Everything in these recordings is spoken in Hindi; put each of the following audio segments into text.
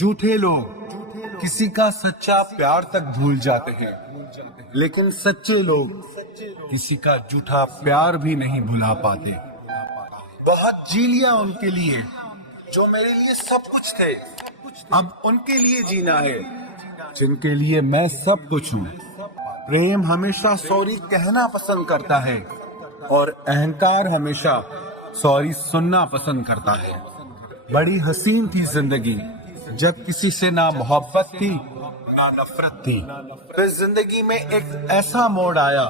झूठे लोग किसी का सच्चा प्यार तक भूल जाते हैं, लेकिन सच्चे लोग किसी का झूठा प्यार भी नहीं भुला पाते। बहुत जी लिया उनके लिए जो मेरे लिए सब कुछ थे, अब उनके लिए जीना है जिनके लिए मैं सब कुछ हूँ। प्रेम हमेशा सॉरी कहना पसंद करता है और अहंकार हमेशा सॉरी सुनना पसंद करता है। बड़ी हसीन थी जिंदगी जब किसी से ना मोहब्बत थी ना नफरत थी। फिर जिंदगी में एक ऐसा मोड़ आया,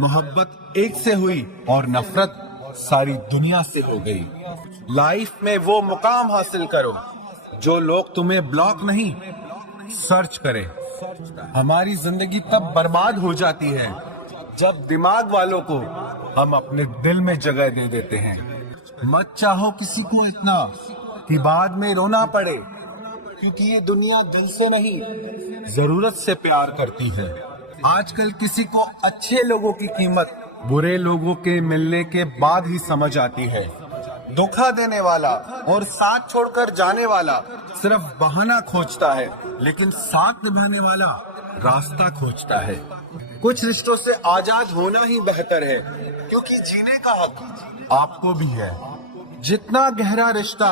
मोहब्बत एक से हुई और नफरत सारी दुनिया से हो गई। लाइफ में वो मुकाम हासिल करो जो लोग तुम्हें ब्लॉक नहीं सर्च करें। हमारी जिंदगी तब बर्बाद हो जाती है जब दिमाग वालों को हम अपने दिल में जगह दे देते हैं। मत चाहो किसी को इतना कि बाद में रोना पड़े, क्योंकि ये दुनिया दिल से नहीं जरूरत से प्यार करती है। आजकल किसी को अच्छे लोगों की कीमत बुरे लोगों के मिलने के बाद ही समझ आती है। धोखा देने वाला और साथ छोड़कर जाने वाला सिर्फ बहाना खोजता है, लेकिन साथ निभाने वाला रास्ता खोजता है। कुछ रिश्तों से आजाद होना ही बेहतर है, क्योंकि जीने का हक आपको भी है। जितना गहरा रिश्ता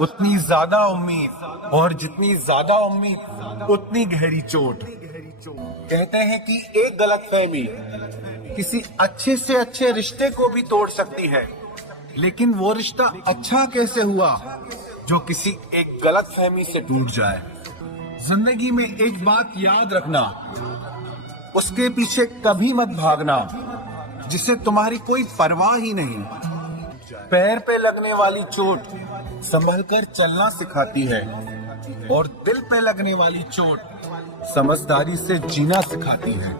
उतनी ज्यादा उम्मीद, और जितनी ज्यादा उम्मीद उतनी गहरी चोट। कहते हैं कि एक गलतफहमी किसी अच्छे से अच्छे रिश्ते को भी तोड़ सकती है, लेकिन वो रिश्ता अच्छा कैसे हुआ जो किसी एक गलतफहमी से टूट जाए। जिंदगी में एक बात याद रखना, उसके पीछे कभी मत भागना जिसे तुम्हारी कोई परवाह ही नहीं। पैर पे लगने वाली चोट संभल कर चलना सिखाती है, और दिल पे लगने वाली चोट समझदारी से जीना सिखाती है।